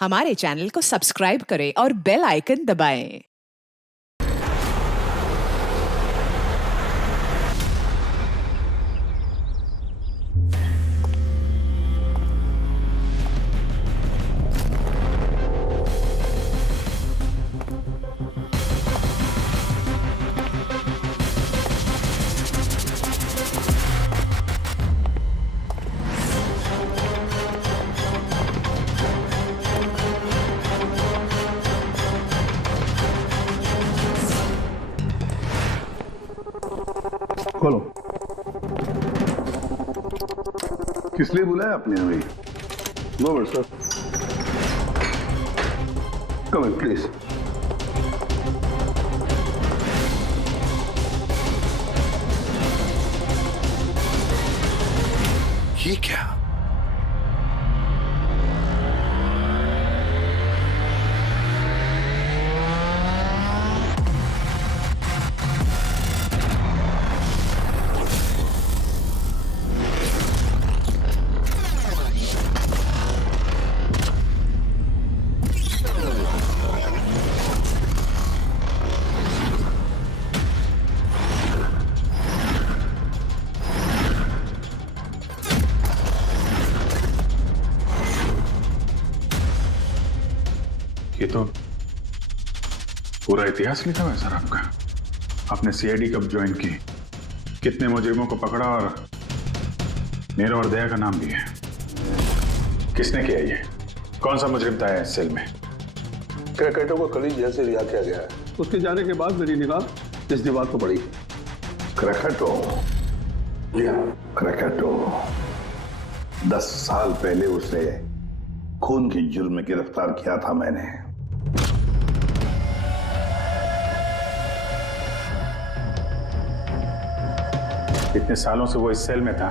हमारे चैनल को सब्सक्राइब करें और बेल आइकन दबाएं। खोलो। किस लिए बुलाया आपने हमें? No sir, come in please. ये क्या? ये तो पूरा इतिहास लिखा हुआ है सर आपका। आपने सीआईडी कब ज्वाइन की, कितने मुजरिमों को पकड़ा और मेरा और दया का नाम भी है। किसने किया ये? कौन सा मुजरिम था इस सेल में? क्रैकेटो को कल जेल से रिहा किया गया है। उसके जाने के बाद मेरी निगाह इस दीवार को पड़ी। क्रैकेटो? जी हाँ, क्रैकेटो 10 साल पहले उसे खून के जुर्म में गिरफ्तार किया था मैंने। इतने सालों से वो इस सेल में था,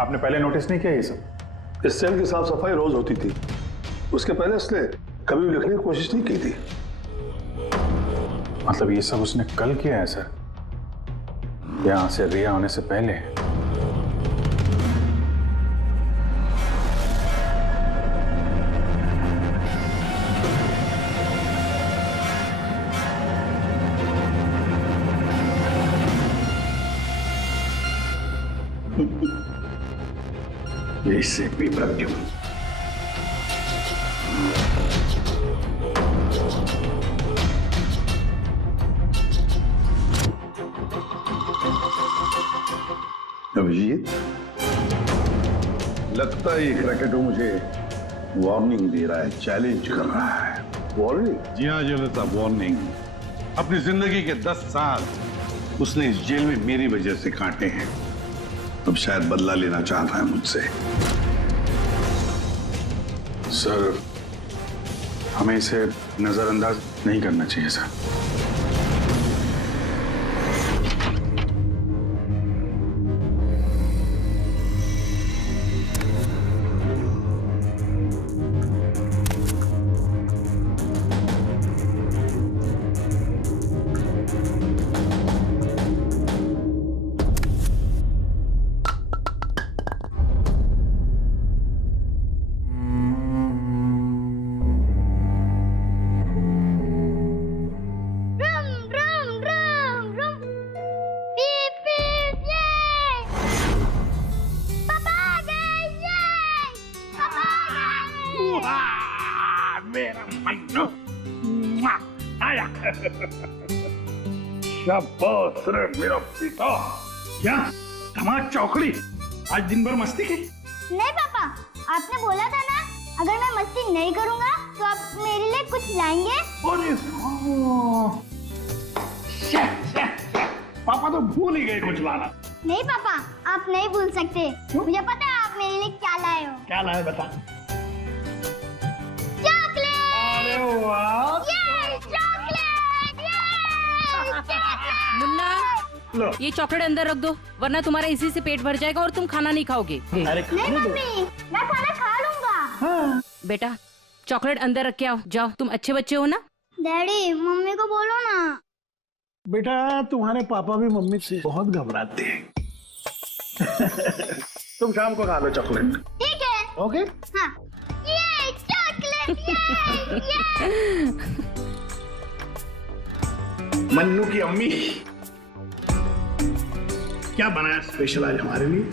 आपने पहले नोटिस नहीं किया ये सब? इस सेल की साफ सफाई रोज होती थी। उसके पहले उसने कभी भी लिखने की कोशिश नहीं की थी। मतलब ये सब उसने कल किया है सर, यहां से रिहा होने से पहले? इससे पेपर क्यों? अभिजीत, लगता है ये क्रैकेटो मुझे वार्निंग दे रहा है, चैलेंज कर रहा है। वार्निंग? जी हाँ जलता, वार्निंग। अपनी जिंदगी के 10 साल उसने इस जेल में मेरी वजह से काटे हैं। अब शायद बदला लेना चाहता है मुझसे। सर, हमें इसे नजरअंदाज नहीं करना चाहिए सर। मेरा मन्नू आया। शाबाश रे मेरा पिता। क्या धमाक चौकड़ी, आज दिन भर मस्ती की? नहीं पापा, आपने बोला था ना अगर मैं मस्ती नहीं करूंगा तो आप मेरे लिए कुछ लाएंगे। अरे पापा तो भूल ही गए कुछ लाना। नहीं पापा, आप नहीं भूल सकते। मुझे पता है आप मेरे लिए क्या लाए हो। क्या लाए बता। चॉकलेट। अरे वाह, ये चॉकलेट, मुन्ना, लो। ये चॉकलेट अंदर रख दो, वरना तुम्हारा इसी से पेट भर जाएगा और तुम खाना नहीं खाओगे। अरे नहीं मम्मी, मैं खाना खा लूंगा। बेटा, चॉकलेट अंदर रख के आओ। जाओ, तुम अच्छे बच्चे हो ना। डैडी, मम्मी को बोलो ना। बेटा, तुम्हारे पापा भी मम्मी से बहुत घबराते हैं। तुम शाम को खा लो चॉकलेट। ठीक है। ओके? हाँ। ये चॉकलेट। मन्नू की अम्मी क्या बनाया स्पेशल आज हमारे लिए?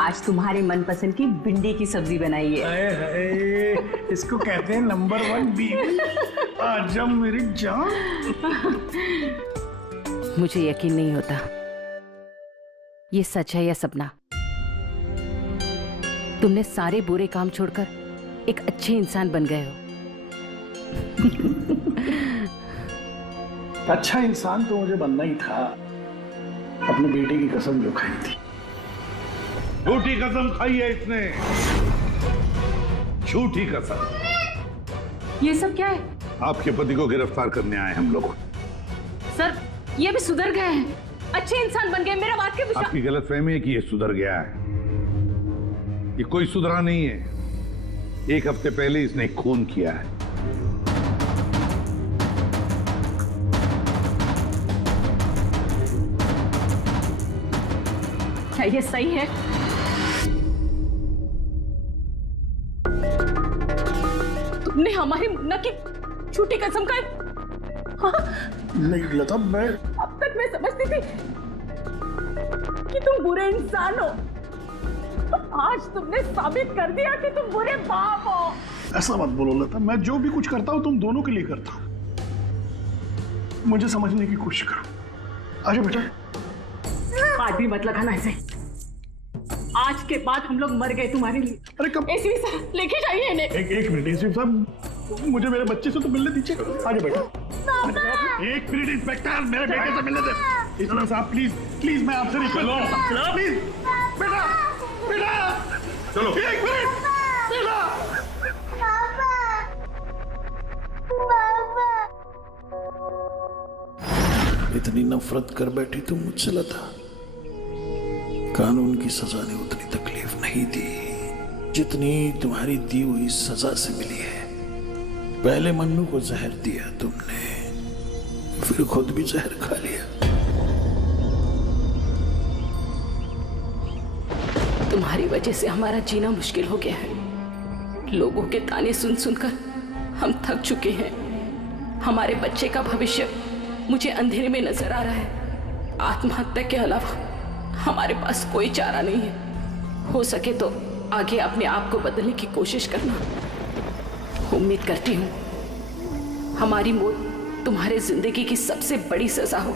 आज तुम्हारे मनपसंद की भिंडी की सब्जी बनाई है। हाय हाय, इसको कहते हैं नंबर 1 बीवी। आजा मेरी जान। मुझे यकीन नहीं होता ये सच है या सपना। तुमने सारे बुरे काम छोड़कर एक अच्छे इंसान बन गए हो। अच्छा इंसान तो मुझे बनना ही था, अपने बेटे की कसम जो खाई थी। झूठी कसम खाई है इसने, झूठी कसम। ये सब क्या है? आपके पति को गिरफ्तार करने आए हम लोग। सर ये भी सुधर गए हैं, अच्छे इंसान बन गए। मेरा बात के विश्वास। आपकी गलतफहमी है कि ये सुधर गया है। ये कोई सुधरा नहीं है। 1 हफ्ते पहले इसने खून किया है। क्या ये सही है? तुमने हमारी मुन्ना की झूठी कसम खाई? हाँ? नहीं लता, मैं अब तक मैं समझती थी कि तुम बुरे इंसान हो। आज तुमने साबित कर दिया कि तुम बुरे बाप हो। ऐसा मत बोलो लता, मैं जो भी कुछ करता हूं तुम दोनों के लिए करता हूं। मुझे समझने की कोशिश करो। आजा बेटा। बात भी मत लगाना ऐसे। आज के बाद हम लोग मर गए तुम्हारे लिए। अरे कब? एसपी साहब लेके जाइए इन्हें। एक मिनट एसपी साहब, मुझे मेरे बच्चे से तो मिलने दीजिए। आजा बेटा। 1 मिनट इंस्पेक्टर, मेरे बेटे से मिलने दे। एसपी साहब प्लीज प्लीज, मैं आपसे रिक्वेस्ट करता हूं प्लीज। बेटा बेटा चलो 1 मिनट बेटा। इतनी नफरत कर बैठी तुम मुझसे लता। कानून की सजा ने उतनी तकलीफ नहीं दी जितनी तुम्हारी दी हुई सजा से मिली है। पहले मन्नू को जहर दिया तुमने, फिर खुद भी जहर खा लिया। तुम्हारी वजह से हमारा जीना मुश्किल हो गया है। लोगों के ताने सुन सुनकर हम थक चुके हैं। हमारे बच्चे का भविष्य मुझे अंधेरे में नजर आ रहा है। आत्महत्या के अलावा हमारे पास कोई चारा नहीं है। हो सके तो आगे अपने आप को बदलने की कोशिश करना। उम्मीद करती हूँ हमारी मौत तुम्हारे जिंदगी की सबसे बड़ी सजा हो।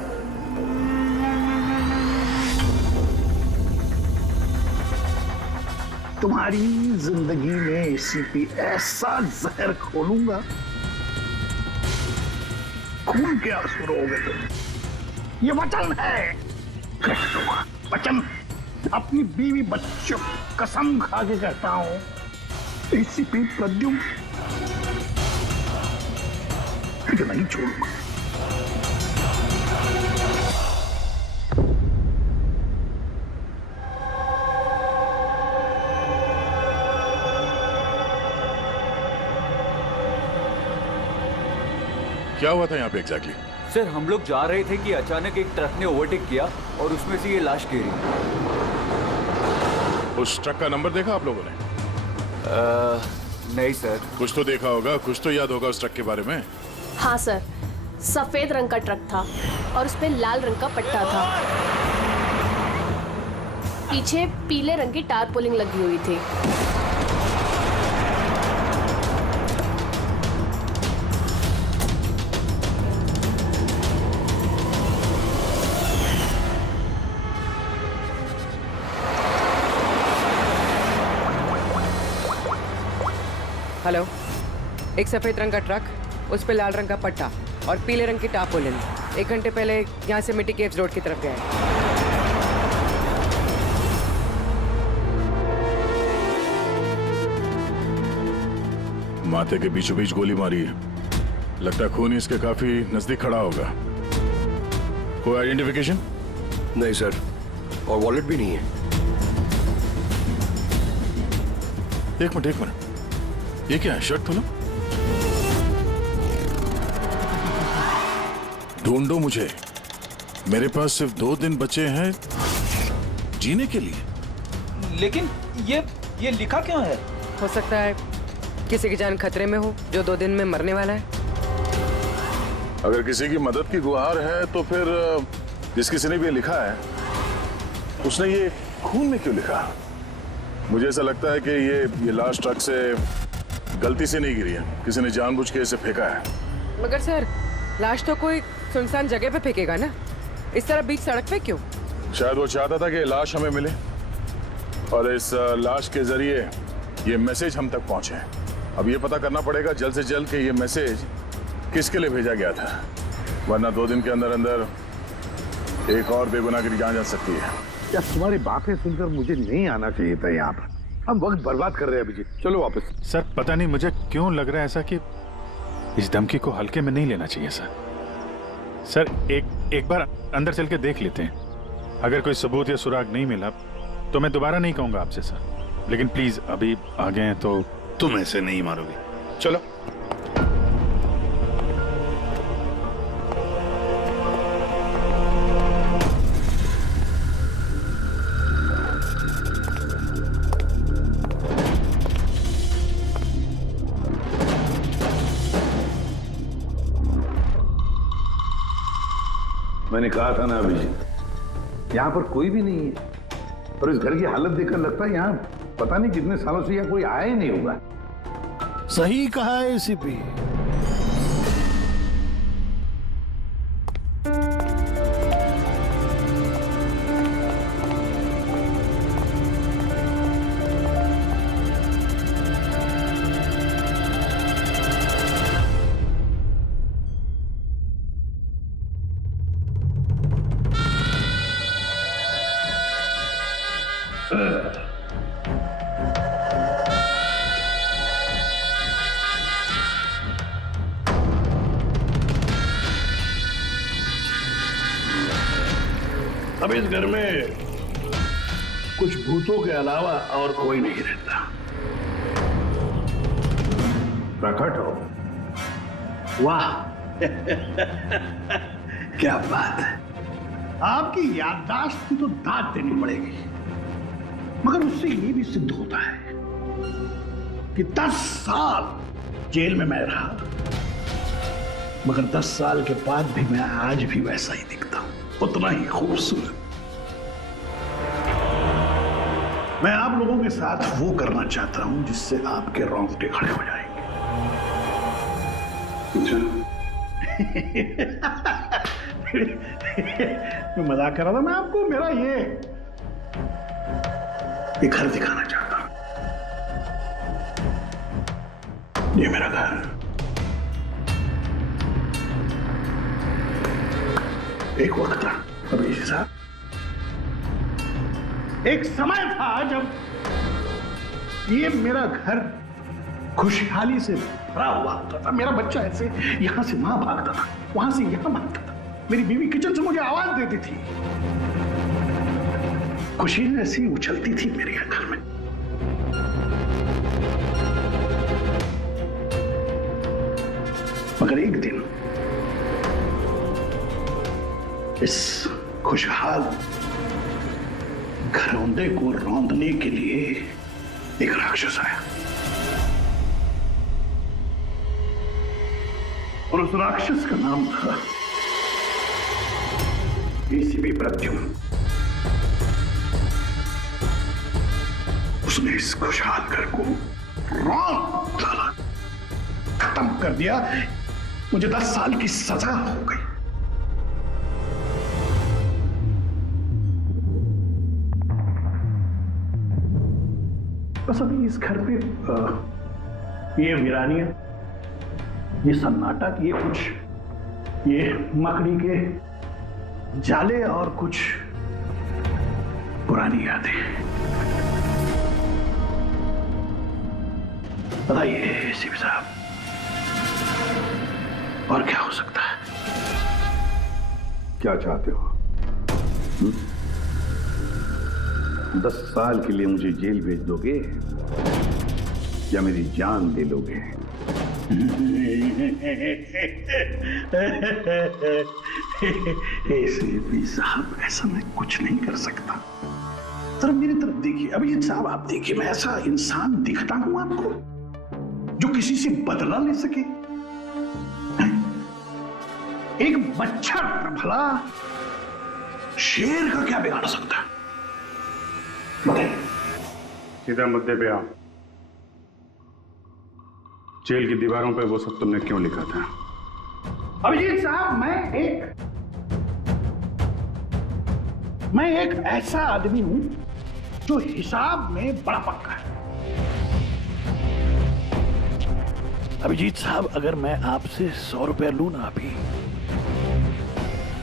तुम्हारी जिंदगी में एसीपी ऐसा जहर खोलूंगा, खून के आंसू रोगे तुम। ये वचन है, वचन। अपनी बीवी बच्चों कसम खा के कहता हूं, एसीपी प्रद्युम्न तुझे नहीं छोड़ूंगा। क्या हुआ था यहाँ पे एग्जैक्टली? सर हम लोग जा रहे थे कि अचानक एक ट्रक ने ओवरटेक किया और उसमें से ये लाश गिरी। उस ट्रक का नंबर देखा आप लोगों ने? नहीं सर। कुछ तो देखा होगा, कुछ तो याद होगा उस ट्रक के बारे में। हाँ सर, सफेद रंग का ट्रक था और उस पे लाल रंग का पट्टा था। पीछे पीले रंग की टारपोलिंग लगी हुई थी। हेलो, एक सफेद रंग का ट्रक, उस पे लाल रंग का पट्टा और पीले रंग की टारपोलिन 1 घंटे पहले यहाँ से मिट्टी केव्स रोड की तरफ गए। माथे के बीचों बीच गोली मारी है। लगता है खून इसके काफी नजदीक खड़ा होगा। कोई आइडेंटिफिकेशन? नहीं सर, और वॉलेट भी नहीं है। एक मिनट, ये क्या है? शर्ट खोलो, ढूंढो मुझे। मेरे पास सिर्फ 2 दिन बचे हैं जीने के लिए। लेकिन ये लिखा क्यों है? हो सकता है किसी की जान खतरे में हो जो 2 दिन में मरने वाला है? अगर किसी की मदद की गुहार है तो फिर जिस किसी ने भी ये लिखा है उसने ये खून में क्यों लिखा? मुझे ऐसा लगता है कि ये लाश ट्रक से गलती से नहीं गिरी है, किसी ने जानबूझ के इसे फेंका है। मगर सर, लाश तो कोई सुनसान जगह पे फेंकेगा ना, इस तरह बीच सड़क पे क्यों? शायद वो चाहता था कि लाश हमें मिले और इस लाश के जरिए ये मैसेज हम तक पहुंचे। अब ये पता करना पड़ेगा जल्द से जल्द कि ये मैसेज किसके लिए भेजा गया था, वरना 2 दिन के अंदर अंदर एक और बेगुनाह की जान जा सकती है। यार तुम्हारी बातें सुनकर मुझे नहीं आना चाहिए था यहाँ पर। हम वक्त बर्बाद कर रहे हैं अभिजीत, चलो वापस। सर पता नहीं मुझे क्यों लग रहा है ऐसा कि इस धमकी को हल्के में नहीं लेना चाहिए सर। सर एक बार अंदर चल के देख लेते हैं, अगर कोई सबूत या सुराग नहीं मिला तो मैं दोबारा नहीं कहूंगा आपसे सर, लेकिन प्लीज अभी आ गए हैं तो। तुम ऐसे नहीं मारोगे, चलो। मैंने कहा था ना अभिजीत, यहाँ पर कोई भी नहीं है और इस घर की हालत देखकर लगता है यहाँ पता नहीं कितने सालों से यहाँ कोई आया ही नहीं होगा। सही कहा है एसीपी। अब इस घर में कुछ भूतों के अलावा और कोई नहीं रहता। प्रकट हो। वाह क्या बात है। आपकी याददाश्त की तो दाद देनी पड़ेगी, मगर उससे ये भी सिद्ध होता है कि 10 साल जेल में मैं रहा, मगर 10 साल के बाद भी मैं आज भी वैसा ही दिखता हूं, उतना ही खूबसूरत। मैं आप लोगों के साथ वो करना चाहता हूं जिससे आपके रोंगटे खड़े हो जाएंगे। मैं मजाक कर रहा था। मैं आपको मेरा ये घर दिखाना चाहता हूं। ये मेरा घर। एक वक्त था अभी साहब, एक समय था जब ये मेरा घर खुशहाली से भरा हुआ होता था। मेरा बच्चा ऐसे यहां से वहां भागता था, वहां से यहां भागता था। मेरी बीवी किचन से मुझे आवाज देती थी। खुशी ऐसी उछलती थी मेरे घर में। मगर एक दिन इस खुशहाल घरौंदे को रौंदने के लिए एक राक्षस आया, और उस राक्षस का नाम था एसीपी प्रद्युम्न। उसने इस खुशहाल घर को रौंद डाला, खत्म कर दिया। मुझे 10 साल की सजा हो गई। बस अभी इस घर पे ये वीरानियत, ये सन्नाटा, ये कुछ ये मकड़ी के जाले और कुछ पुरानी यादें। बताइए सीपी साहब, और क्या हो सकता है? क्या चाहते हो? 10 साल के लिए मुझे जेल भेज दोगे या मेरी जान ले लोगे? एसीपी साहब, ऐसा मैं कुछ नहीं कर सकता। जरा मेरी तरफ देखिए। अभी साहब आप देखिए, मैं ऐसा इंसान दिखता हूं आपको जो किसी से बदला ले सके? एक मच्छर भला शेर का क्या बिगाड़ सकता है? बताइए। सीधा मुद्दे पे आओ। जेल की दीवारों पे वो सब तुमने क्यों लिखा था? अभिजीत साहब, मैं एक ऐसा आदमी हूं जो हिसाब में बड़ा पक्का है। अभिजीत साहब, अगर मैं आपसे 100 रुपया लूं ना अभी,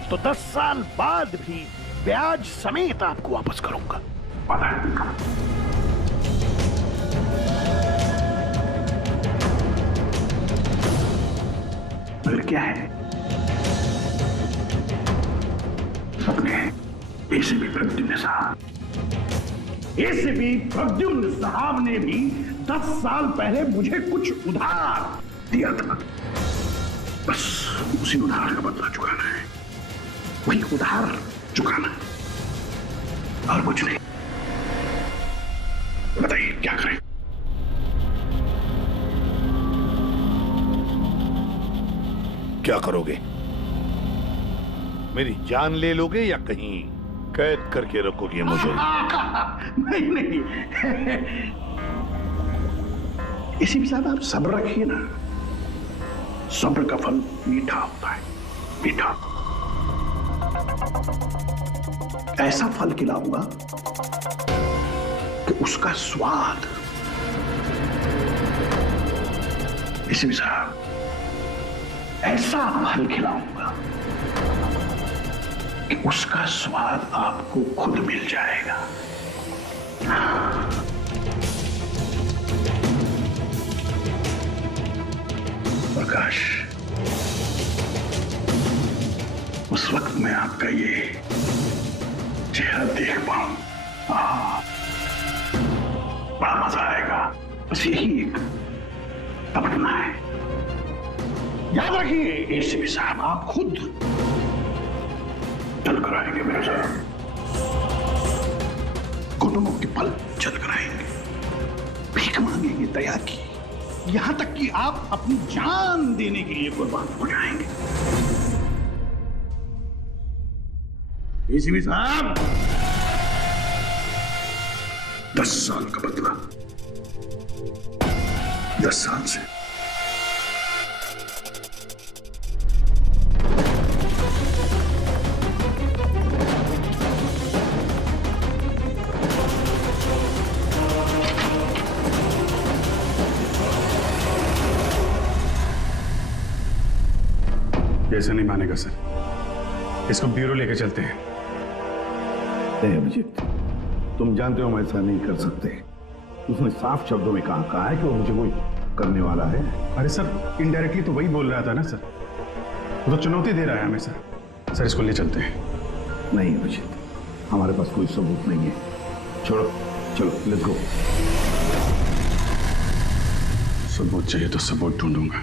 तो 10 साल बाद भी ब्याज समेत आपको वापस करूंगा। मगर क्या है, अपने एसीपी प्रद्युम्न साहब ने भी 10 साल पहले मुझे कुछ उधार दिया था। बस उसी उधार का बदला चुकाना है, वही उधार चुकाना है और कुछ नहीं। बताइए क्या करें? क्या करोगे? मेरी जान ले लोगे या कहीं कैद करके रखोगे मुझे? नहीं इसी साथ आप सब्र रखिए ना, सब्र का फल मीठा होता है, मीठा। ऐसा फल खिलाऊंगा कि उसका स्वाद, इसी साहब ऐसा फल खिलाऊंगा कि उसका स्वाद आपको खुद मिल जाएगा। प्रकाश, उस वक्त मैं आपका ये चेहरा देख पाऊं, बड़ा मजा आएगा। बस यही एक तमन्ना है। याद रखिए एसीपी साहब, आप खुद चल कर आएंगे मेरे साथ, घुटनों के पल चल कर आएंगे, भीख मांगेंगे दया की, यहां तक कि आप अपनी जान देने के लिए कुर्बान हो जाएंगे। एसीपी साहब, 10 साल का बदला, 10 साल से। ऐसा नहीं मानेगा सर, इसको ब्यूरो लेके चलते हैं। नहीं अभिजीत, तुम जानते हो हम ऐसा नहीं कर सकते। उसने साफ शब्दों में कहा है कि वो मुझे कोई करने वाला है। अरे सर, इनडायरेक्टली तो वही बोल रहा था ना सर, वो तो चुनौती दे रहा है हमें सर। सर इसको ले चलते हैं। नहीं अभिजीत, हमारे पास कोई सबूत नहीं है। छोड़ो, चलो लेट्स गो। सबूत चाहिए तो सबूत ढूंढूंगा,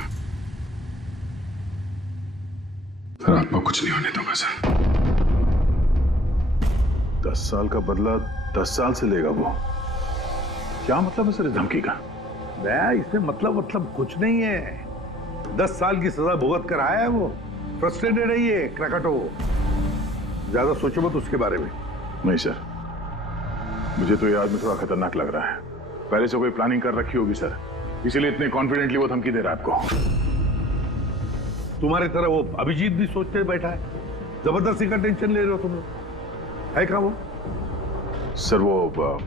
फिर आपको कुछ नहीं होने दूंगा सर। 10 साल का बदला 10 साल से लेगा वो? क्या मतलब है सर इस धमकी का? इसमें मतलब कुछ नहीं है। 10 साल की सजा भुगत कर आया है वो। फ्रस्ट्रेटेड है ये क्रैकटो। ज्यादा सोचो मत उसके बारे में। नहीं सर, मुझे तो ये आदमी थोड़ा खतरनाक लग रहा है। पहले से कोई प्लानिंग कर रखी होगी सर, इसीलिए इतने कॉन्फिडेंटली वो धमकी दे रहा है आपको। तुम्हारी तरह वो अभिजीत भी सोचते बैठा है। जबरदस्ती का टेंशन ले रहे हो तुम लोग, है क्या वो? सर वो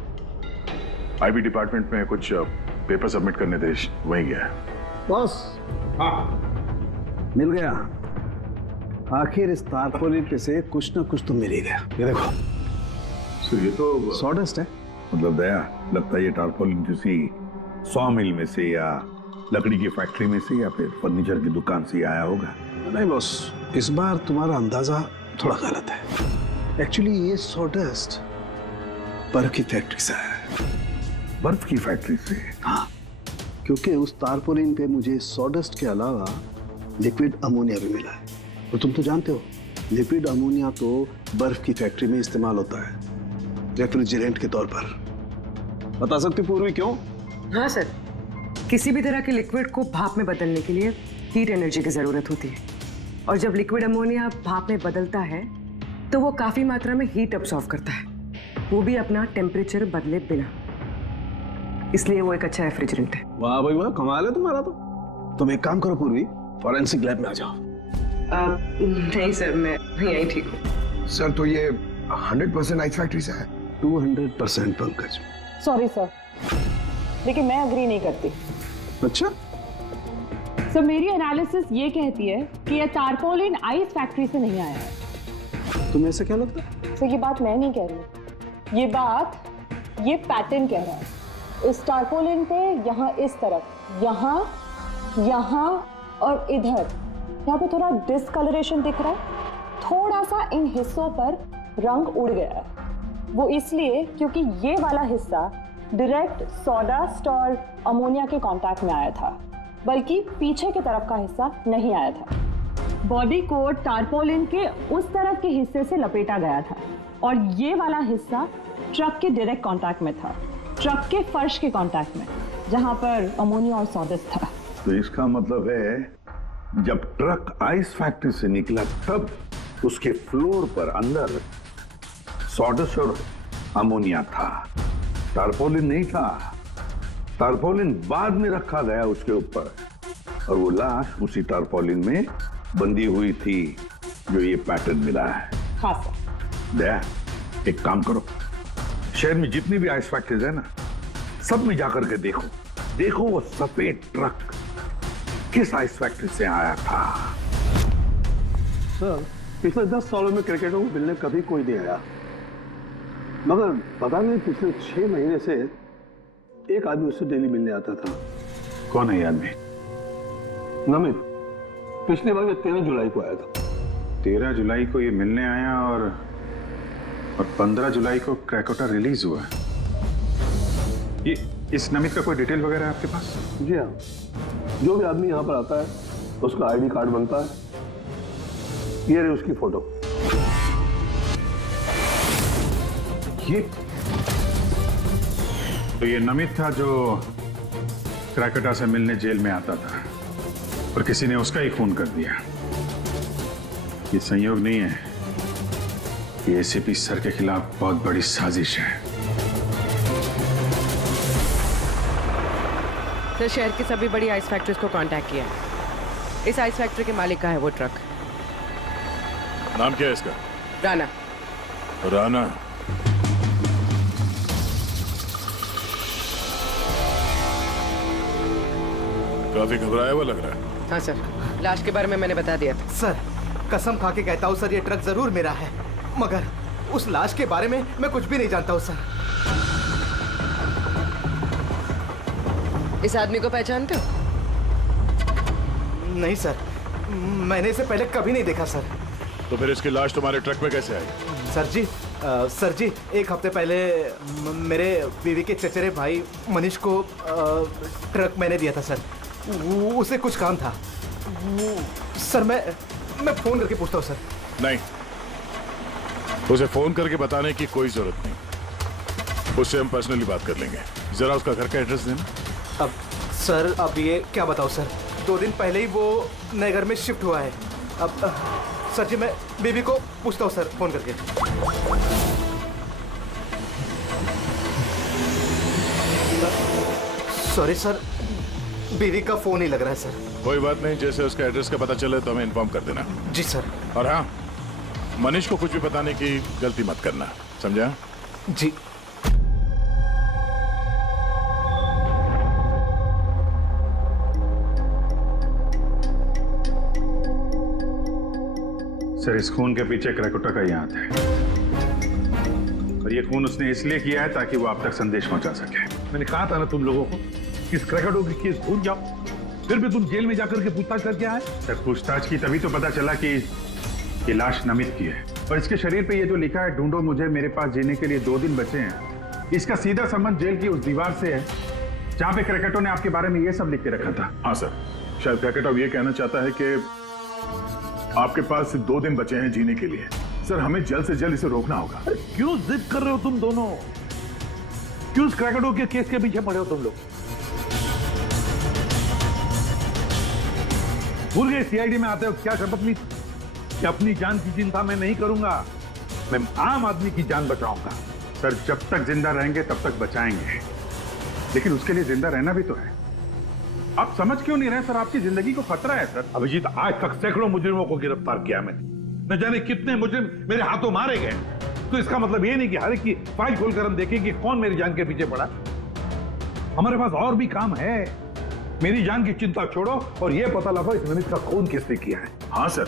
आईबी डिपार्टमेंट में कुछ पेपर सबमिट करने थे, वहीं गया है। बॉस, हाँ मिल गया। आखिर इस तारपोलिन पे से कुछ ना कुछ तो मिल ही गया। ये देखो सर, ये तो सॉडस्ट है। मतलब दया, लगता है ये टारपोलिन किसी सॉ मिल में से या लकड़ी की फैक्ट्री में से या फिर फर्नीचर की दुकान से आया होगा। नहीं बॉस, इस बार तुम्हारा अंदाजा थोड़ा गलत है। एक्चुअली ये सॉडस्ट बर्फ की फैक्ट्री से है। बर्फ की फैक्ट्री से? हाँ, क्योंकि उस तारपोलिन पे मुझे सॉडस्ट के अलावा लिक्विड अमोनिया भी मिला है। और तुम तो जानते हो, लिक्विड अमोनिया तो बर्फ की फैक्ट्री में इस्तेमाल होता है रेफ्रिजरेंट के तौर पर। बता सकते पूर्वी क्यों? हाँ सर, किसी भी तरह के लिक्विड को भाप में बदलने के लिए हीट एनर्जी की जरूरत होती है, और जब लिक्विड अमोनिया भाप में बदलता है तो वो काफी मात्रा में हीट अब्सॉर्ब करता है, वो भी अपना टेम्परेचर बदले बिना। इसलिए वो एक अच्छा रेफ्रिजरेंट है। वाह भाई वाह, कमाल है तुम्हारा तो। तुम एक काम करो पूर्वी, फॉरेंसिक लैब में आ जाओ। नहीं सर, मैं यहीं ठीक हूँ। सर तो ये 100% आइस फैक्ट्री से है? 200% पंकज। सॉरी सर, लेकिन मैं अग्री नहीं करती। अच्छा? सर मेरी एनालिसिस ये कहती है कि ये टारपोलिन आइस फैक्ट्री से नहीं आया है। तुम्हें ऐसा क्या लगता है? सर ये बात मैं नहीं कह रही, ये बात ये पैटर्न कह रहा है। इस टारपोलिन पे यहाँ इस तरफ, यहाँ यहाँ और इधर, यहाँ पे थोड़ा डिसकलरेशन दिख रहा है, थोड़ा सा इन हिस्सों पर रंग उड़ गया है। वो इसलिए क्योंकि ये वाला हिस्सा डायरेक्ट सॉडास्ट और अमोनिया के कांटेक्ट में आया था, बल्कि पीछे की तरफ का हिस्सा नहीं आया था। बॉडी को टारपोलिन के उस तरफ के हिस्से से लपेटा गया था और ये वाला हिस्सा ट्रक के डायरेक्ट कांटेक्ट में था, ट्रक के फर्श के कांटेक्ट में, जहां पर अमोनिया और सॉडस्ट था। तो इसका मतलब है जब ट्रक आइस फैक्ट्री से निकला तब उसके फ्लोर पर अंदर सॉडस्ट और अमोनिया था, टारपोलिन नहीं था। टारपोलिन बाद में रखा गया उसके ऊपर और वो लाश उसी टारपोलिन में बंधी हुई थी जो ये पैटर्न मिला है। हाँ सर। दया, एक काम करो, शहर में जितनी भी आइस फैक्ट्रीज है ना, सब में जाकर के देखो, देखो वो सफेद ट्रक किस आइस फैक्ट्री से आया था। सर पिछले 10 सालों में क्रिकेटरों को मिलने कभी कोई नहीं आया, मगर पता नहीं पिछले 6 महीने से एक आदमी उससे डेली मिलने आता था। कौन है ये आदमी? नमित। पिछली बार 13 जुलाई को आया था। 13 जुलाई को ये मिलने आया और 15 जुलाई को क्रैकोटा रिलीज हुआ। ये इस नमित का कोई डिटेल वगैरह है आपके पास? जी हाँ, जो भी आदमी यहाँ पर आता है उसका आईडी कार्ड बनता है, ये रही उसकी फोटो। ये तो ये नमित था जो क्रैकोटा से मिलने जेल में आता था और किसी ने उसका ही खून कर दिया। ये संयोग नहीं है, ये एसीपी सर के खिलाफ बहुत बड़ी साजिश है। सर शहर की सभी बड़ी आइस फैक्ट्रीज को कांटेक्ट किया है। इस आइस फैक्ट्री के मालिक का है वो ट्रक। नाम क्या है इसका? राणा। राणा? काफी घबराया हुआ लग रहा है। हाँ सर, लाश के बारे में मैंने बता दिया था। सर कसम खा के कहता हूँ सर, ये ट्रक जरूर मेरा है, मगर उस लाश के बारे में मैं कुछ भी नहीं जानता हूँ सर। इस आदमी को पहचानते हो? नहीं सर, मैंने इसे पहले कभी नहीं देखा सर। तो फिर इसकी लाश तुम्हारे ट्रक में कैसे आई? सर जी, एक हफ्ते पहले मेरे बीवी के चचेरे भाई मनीष को ट्रक मैंने दिया था सर, उसे कुछ काम था। सर मैं फोन करके पूछता हूँ सर। नहीं, उसे फोन करके बताने की कोई जरूरत नहीं, उससे हम पर्सनली बात कर लेंगे। जरा उसका घर का एड्रेस देना। अब सर, अब ये क्या बताऊँ सर, 2 दिन पहले ही वो नए घर में शिफ्ट हुआ है। अब सर जी, मैं बीवी को पूछता हूँ सर फोन करके। सॉरी सर, बीवी का फोन ही लग रहा है सर। कोई बात नहीं, जैसे उसका एड्रेस का पता चले तो हमें इन्फॉर्म कर देना। जी सर। और हाँ, मनीष को कुछ भी बताने की गलती मत करना, समझा? जी। सर इस खून के पीछे क्रैकोटा का ही हाथ है, और ये खून उसने इसलिए किया है ताकि वो आप तक संदेश पहुंचा सके। मैंने कहा था ना तुम लोगों को, इस क्रैकोटा की केस भूल जाओ, फिर भी तुम जेल में जाकर के पूछताछ करके आए। सर पूछताछ की तभी तो पता चला कि ये लाश नमित की है, और इसके शरीर पे ये जो लिखा है, ढूंढो मुझे, मेरे पास जीने के लिए 2 दिन बचे हैं, इसका सीधा संबंध जेल की उस दीवार से है जहां पे क्रैकोटा ने आपके बारे में ये सब लिख के रखा था। हाँ सर, शायद क्रैकोटा ये कहना चाहता है कि आपके पास 2 दिन बचे हैं जीने के लिए। सर हमें जल्द से जल्द इसे रोकना होगा। क्यों जिद कर रहे हो तुम दोनों? क्यों क्रैकोटा के केस के पीछे पड़े हो तुम लोग? भूल गए सीआईडी में आते हो क्या शपथ ली कि अपनी जान की चिंता मैं नहीं करूंगा, मैं आम आदमी की जान बचाऊंगा। सर जब तक जिंदा रहेंगे तब तक बचाएंगे, लेकिन उसके लिए जिंदा रहना भी तो है। आप समझ क्यों नहीं रहे सर? आपकी जिंदगी को खतरा है सर। अभिजीत, आज तक सैकड़ों मुजरिमों को गिरफ्तार किया मैंने, न जाने कितने मुजरिम मेरे हाथों मारे गए। तो इसका मतलब ये नहीं कि हर एक की फाइल खोलकर हम देखें कि कौन मेरी जान के पीछे पड़ा। हमारे पास और भी काम है। मेरी जान की चिंता छोड़ो और ये पता लगाओ इस नमित का खून किसने किया है। हाँ सर,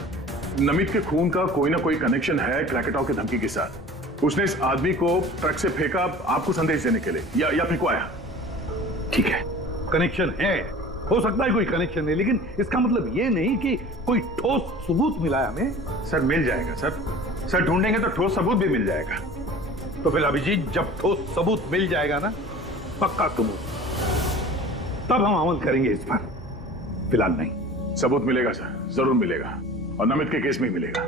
नमित के खून का कोई ना कोई कनेक्शन है क्रैकेटॉ की धमकी के साथ। उसने इस आदमी को ट्रक से फेंका आपको संदेश देने के लिए, या फेंकवाया। ठीक है, कनेक्शन है, हो सकता है कोई कनेक्शन है, लेकिन इसका मतलब ये नहीं कि कोई ठोस सबूत मिला है हमें। सर मिल जाएगा सर ढूंढेंगे तो ठोस सबूत भी मिल जाएगा। तो फिर अभिजीत, जब ठोस सबूत मिल जाएगा ना, पक्का सबूत, तब हम अमल करेंगे इस पर, फिलहाल नहीं। सबूत मिलेगा सर, जरूर मिलेगा, और नमित के केस में ही मिलेगा।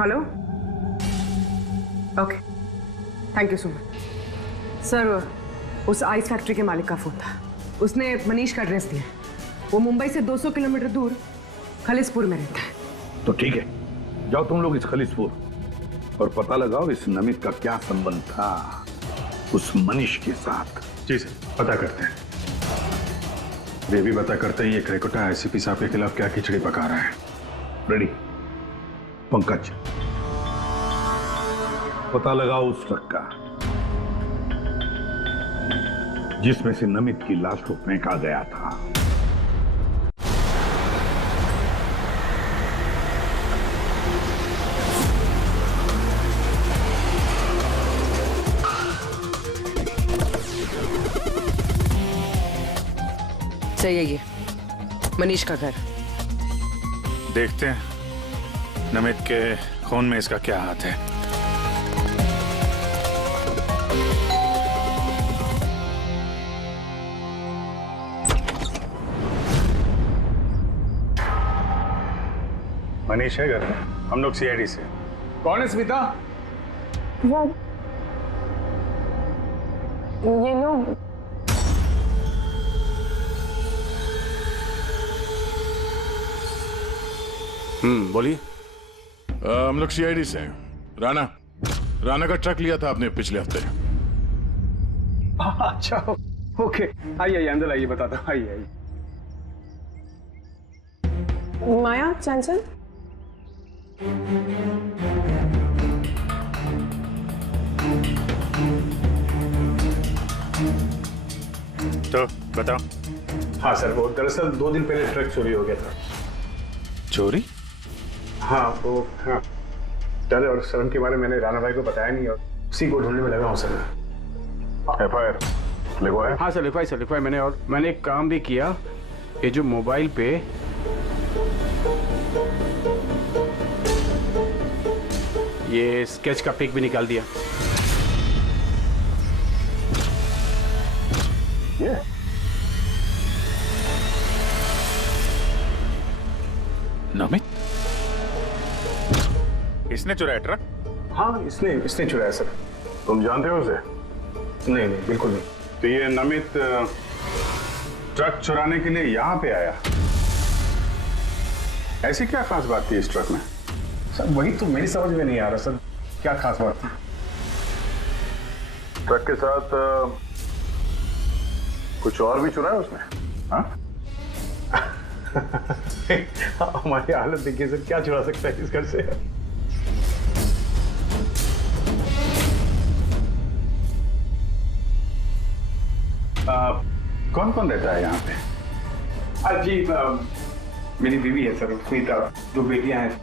Hello, okay, thank you so much sir. उस आइस फैक्ट्री के मालिक का फोन था, उसने मनीष का एड्रेस दिया। वो मुंबई से 200 किलोमीटर दूर खलिसपुर में रहता है। तो ठीक है, जाओ तुम लोग इस खलिसपुर और पता लगाओ इस नमित का क्या संबंध था उस मनीष के साथ। जी सर, पता करते हैं। वे भी पता करते हैं ये क्रैकेटॉ आईसीपी साहब के खिलाफ क्या खिचड़ी पका रहा है। रेडी पंकज, पता लगाओ उस ट्रक का जिसमें से नमित की लाश को फेंका गया था। सही है, ये मनीष का घर। देखते हैं नमित के खून में इसका क्या हाथ है। मनीष है घर में, हम लोग सीआईडी से। कौन है स्मिता? ये लोग बोलिए। हम लोग सीआईडी से हैं। राणा का ट्रक लिया था आपने पिछले हफ्ते। अच्छा, ओके, आइए अंदर आइए, बताता हूँ, आइए। माया चंचल, तो बताओ। हाँ सर, वो दरअसल 2 दिन पहले ट्रक चोरी हो गया था। चोरी? हाँ, वो हाँ, डर और शर्म के बारे में मैंने राणा भाई को बताया नहीं और उसी को ढूंढने में लगा हूँ सर। एफआईआर लिखवाया? हाँ सर, लिखवाई मैंने, और मैंने एक काम भी किया। ये जो मोबाइल पे ये स्केच का पिक भी निकाल दिया। ये नमित इसने चुराया ट्रक? हाँ, इसने चुराया सर। तुम जानते हो उसे? नहीं, बिल्कुल नहीं। तो ये नमित ट्रक चुराने के लिए यहाँ पे आया, ऐसी क्या खास बात थी इस ट्रक में? सर वही तो मेरी समझ में नहीं आ रहा सर, क्या खास बात थी? ट्रक के साथ कुछ और भी चुराया उसने? हाँ? हमारी हालत देखिए सर, क्या चुरा सकता है इस घर से? कौन कौन रहता है यहाँ पे? जी, मेरी बीवी है सर, स्मिता, 2 बेटियां हैं,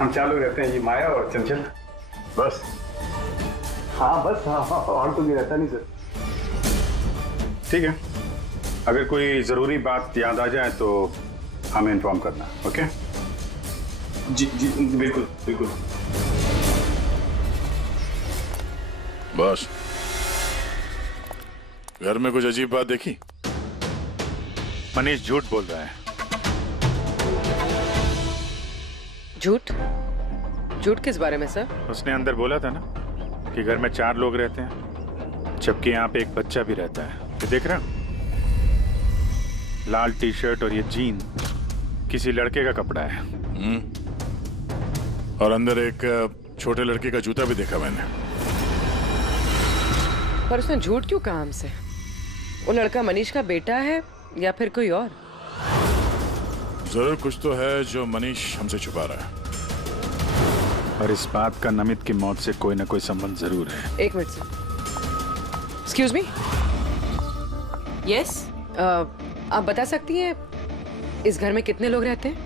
हम 4 लोग रहते हैं, ये माया और चंचल। बस? हाँ बस, हाँ, और तो नहीं रहता नहीं सर। ठीक है, अगर कोई जरूरी बात याद आ जाए तो हमें इन्फॉर्म करना। ओके? जी बिल्कुल बिल्कुल। बस, घर में कुछ अजीब बात देखी? मनीष झूठ बोल रहा है। झूठ किस बारे में सर? उसने अंदर बोला था ना कि घर में 4 लोग रहते हैं, जबकि यहाँ पे एक बच्चा भी रहता है। ये देख रहे हो? लाल टी शर्ट और ये जीन किसी लड़के का कपड़ा है। और अंदर एक छोटे लड़के का जूता भी देखा मैंने। पर उसने झूठ क्यों कहा हमसे? वो लड़का मनीष का बेटा है या फिर कोई और? जरूर कुछ तो है जो मनीष हमसे छुपा रहा है। और इस बात का नमित की मौत से कोई ना कोई संबंध जरूर है। एक minute sir. Excuse me. Yes. आप बता सकती हैं इस घर में कितने लोग रहते हैं?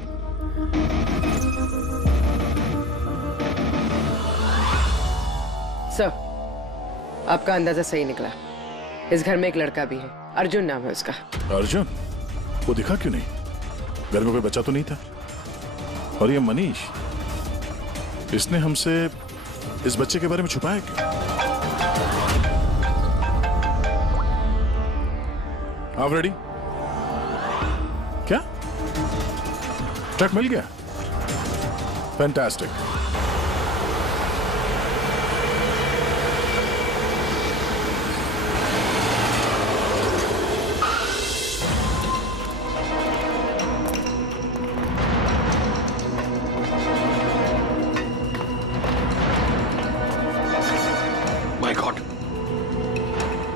सर, आपका अंदाजा सही निकला। इस घर में एक लड़का भी है, अर्जुन नाम है उसका। अर्जुन? वो दिखा क्यों नहीं? घर में कोई बच्चा तो नहीं था? और ये मनीष, इसने हमसे इस बच्चे के बारे में छुपाया क्यों? आप रेडी? क्या? ट्रक मिल गया? फैंटास्टिक। माय गॉड,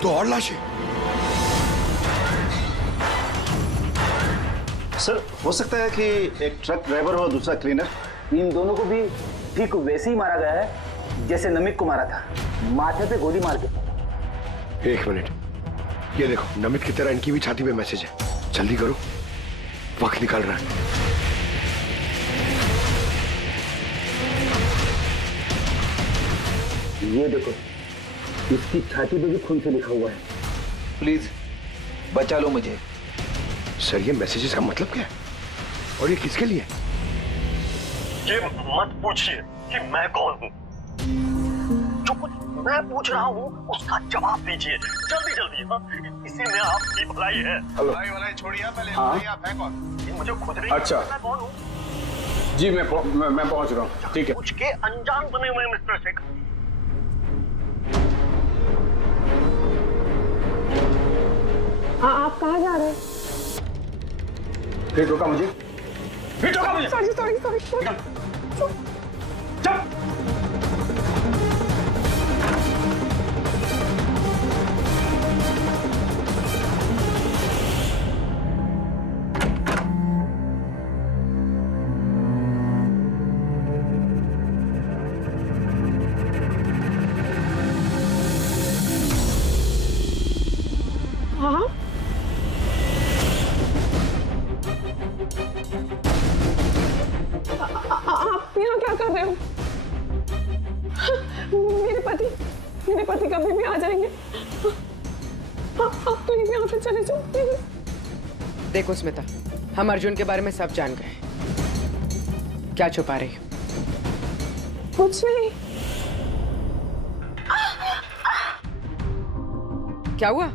तो और लाशें। सर, हो सकता है कि एक ट्रक ड्राइवर और दूसरा क्लीनर, इन दोनों को भी ठीक वैसे ही मारा गया है जैसे नमित को मारा था, माथे पे गोली मार के। एक मिनट, ये देखो, नमित की तरह इनकी भी छाती पे मैसेज है। जल्दी करो, वक्त निकल रहा है। ये देखो, इसकी छाती पे भी खून से लिखा हुआ है। प्लीज बचा लो मुझे। सर, ये मैसेजेस का मतलब क्या है और ये किसके लिए? ये मत पूछिए कि मैं कौन हूँ। जो कुछ मैं पूछ रहा हूँ उसका जवाब दीजिए जल्दी जल्दी। हाँ, इसी में आपकी भलाई है। भलाई छोड़िए पहले। आप हैं कौन? ये मुझे खुद नहीं अच्छा, मैं कौन हूँ? जी मैं पहुंच रहा हूँ। ठीक है। कुछ के अनजान बने हुए मिस्टर शेखर। आप कहाँ जा रहे हैं? फिर रोका मुझे। सॉरी। हाँ, आप यहाँ क्या कर रहे हो? मेरे पति कभी भी आ जाएंगे। आप तो यहाँ से चले जाओ प्लीज। देखो स्मिता, हम अर्जुन के बारे में सब जान गए। क्या छुपा रही हो? कुछ नहीं। क्या हुआ?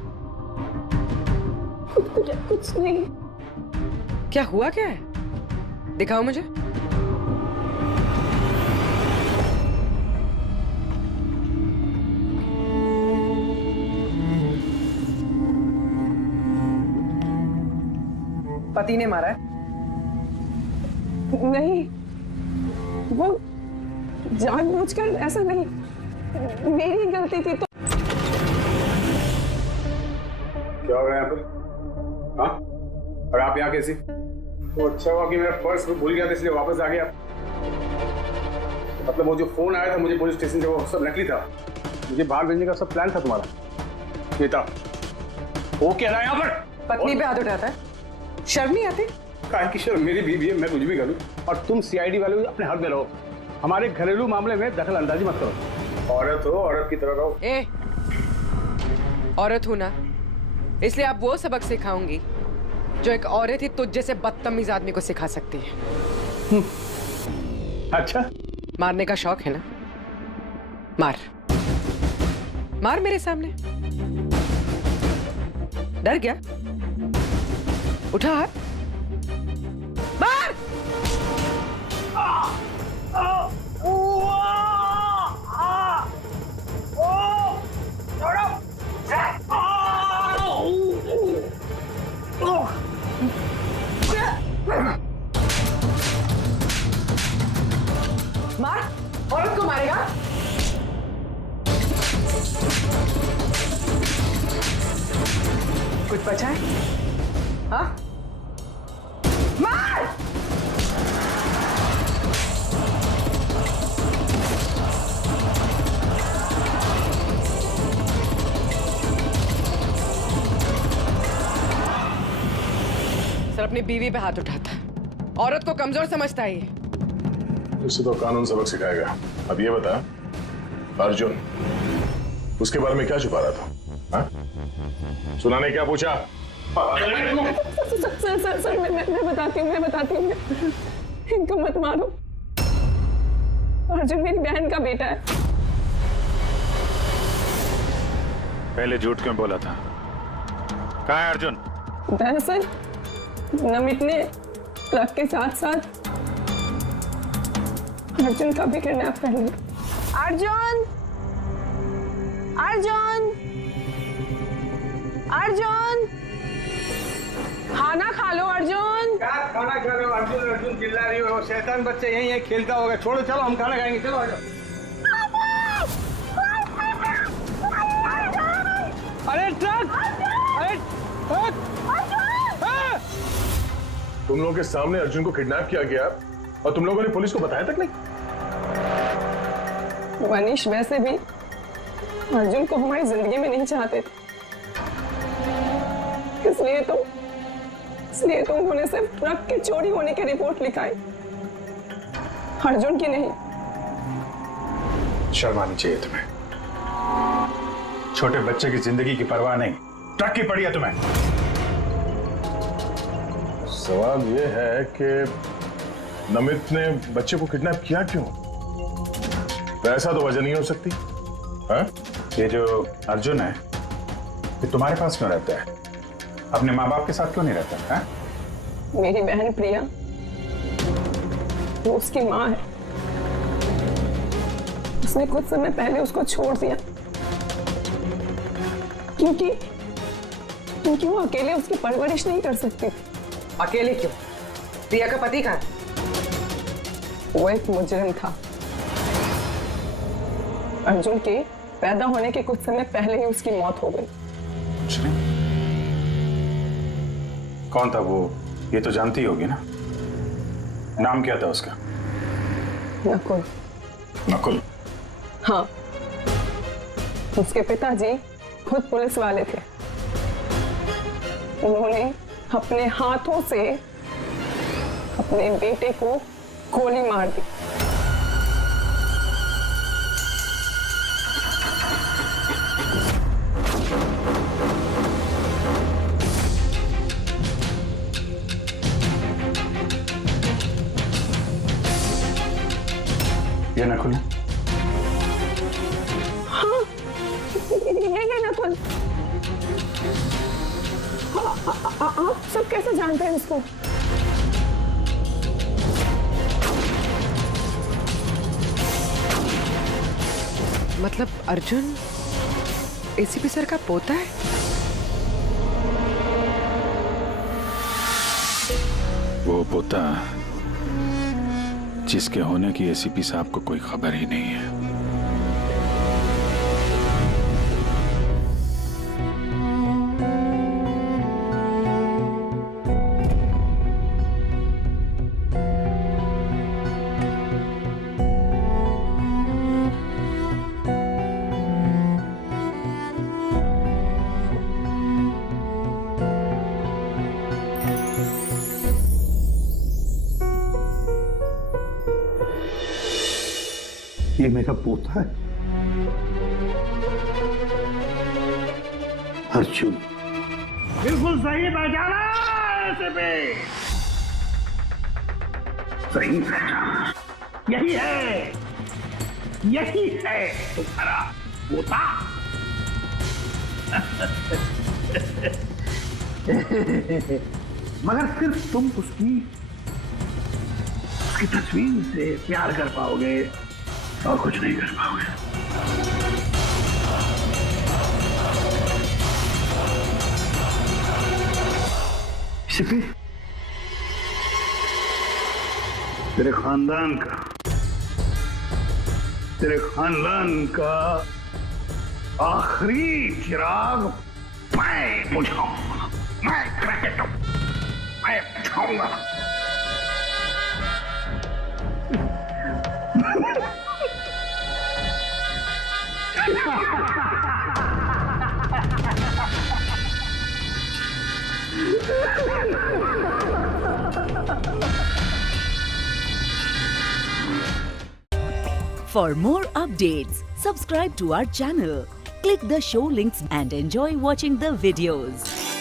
कुछ नहीं। क्या हुआ? क्या है? दिखाओ मुझे। पति ने मारा है? नहीं, वो जानबूझकर ऐसा नहीं, मेरी गलती थी। तो क्या हो रहा है यहाँ पर? हाँ, और आप यहाँ कैसी? तो अच्छा हुआ कि मेरा पर्स भूल गया था इसलिए वापस आ गया। मतलब वो जो फोन आया था मुझे पुलिस स्टेशन से, वो सब नकली था। मुझे बाहर भेजने का सब प्लान था तुम्हारा। ये था वो क्या रहा है यहाँ पर? पत्नी पे हाथ उठाता है, शर्म नहीं आती? काहे की शर्म? मेरी बीवी है, मैं कुछ भी करूँ। और तुम सीआईडी वाले अपने हद में रहो, हमारे घरेलू मामले में दखल अंदाजी मत करो। औरत हो, औरत की तरह रहो। ए, औरत हूं ना, इसलिए आप वो सबक सिखाऊंगी जो एक औरत ही तुझ जैसे बदतमीज आदमी को सिखा सकती है। अच्छा, मारने का शौक है ना? मार मार मेरे सामने। डर गया? उठा हाथ, मार। मार, औरत को मारेगा? कुछ बचा है? हाँ? मार! सर अपनी बीवी पे हाथ उठाता है, औरत को कमजोर समझता है ये। उसे तो कानून सबक सिखाएगा। अब ये बता, अर्जुन उसके बारे में क्या छुपा रहा था? हाँ? सुना ने क्या पूछा? सर मैं बताती हूँ इनको मत मारो। अर्जुन मेरी बहन का बेटा है। पहले झूठ क्यों बोला था? कहाँ है अर्जुन? दरअसल नमित ने ट्रक के साथ साथ अर्जुन का भी किडनैप कर लिया। अर्जुन! अर्जुन! अर्जुन! खाना खा लो अर्जुन। क्या खाना खा रहे हो? अर्जुन अर्जुन चिल्ला रही हो। शैतान बच्चे यहीं यहीं खेलता होगा। छोड़ो, चलो हम खाना खाएंगे। चलो आ जाओ। अरे ट्रक! अरे ट्रक! तुम लोगों के सामने अर्जुन को किडनैप किया गया और तुम लोगों ने पुलिस को बताया तक नहीं? मनीष वैसे भी अर्जुन को हमारी जिंदगी में नहीं चाहते थे, इसलिए तो उन्होंने सिर्फ ट्रक के चोरी होने की रिपोर्ट लिखाई, अर्जुन की नहीं। शर्म आनी चाहिए तुम्हें। छोटे बच्चे की जिंदगी की परवाह नहीं, ट्रक की पड़ी है तुम्हें। सवाल ये है कि नमित ने बच्चे को किडनैप किया क्यों? ऐसा तो वजह नहीं हो सकती। हाँ? ये जो अर्जुन है ये तुम्हारे पास क्यों रहता है? अपने माँ बाप के साथ क्यों नहीं रहता है? मेरी बहन प्रिया वो उसकी माँ है, उसने कुछ समय पहले उसको छोड़ दिया क्योंकि वो अकेले उसकी परवरिश नहीं कर सकती। अकेले क्यों? प्रिया का पति कहाँ है? वो एक मुजरिम था। अर्जुन के पैदा होने के कुछ समय पहले ही उसकी मौत हो गई। कौन था वो? ये तो जानती होगी ना। नाम क्या था उसका? नकुल। नकुल? हाँ, उसके पिताजी खुद पुलिस वाले थे। उन्होंने अपने हाथों से अपने बेटे को गोली मार दी। ये नकुल है? हाँ, ये नकुल। आप सब कैसे जानते हैं इसको? मतलब अर्जुन एसीपी सर का पोता है? वो पोता जिसके होने की एसीपी साहब को कोई खबर ही नहीं है। ये मेरा पोता है अर्जुन। बिल्कुल सही पहचाना ऐसे पे। सही पहचाना। यही है तुम्हारा पोता। मगर सिर्फ तुम उसकी तस्वीर से प्यार कर पाओगे और कुछ नहीं कर पाओगे। छिपी तेरे खानदान का आखिरी चिराग मैं बुझाऊंगा, मैं बुझाऊंगा। For more updates, subscribe to our channel, click the show links and enjoy watching the videos.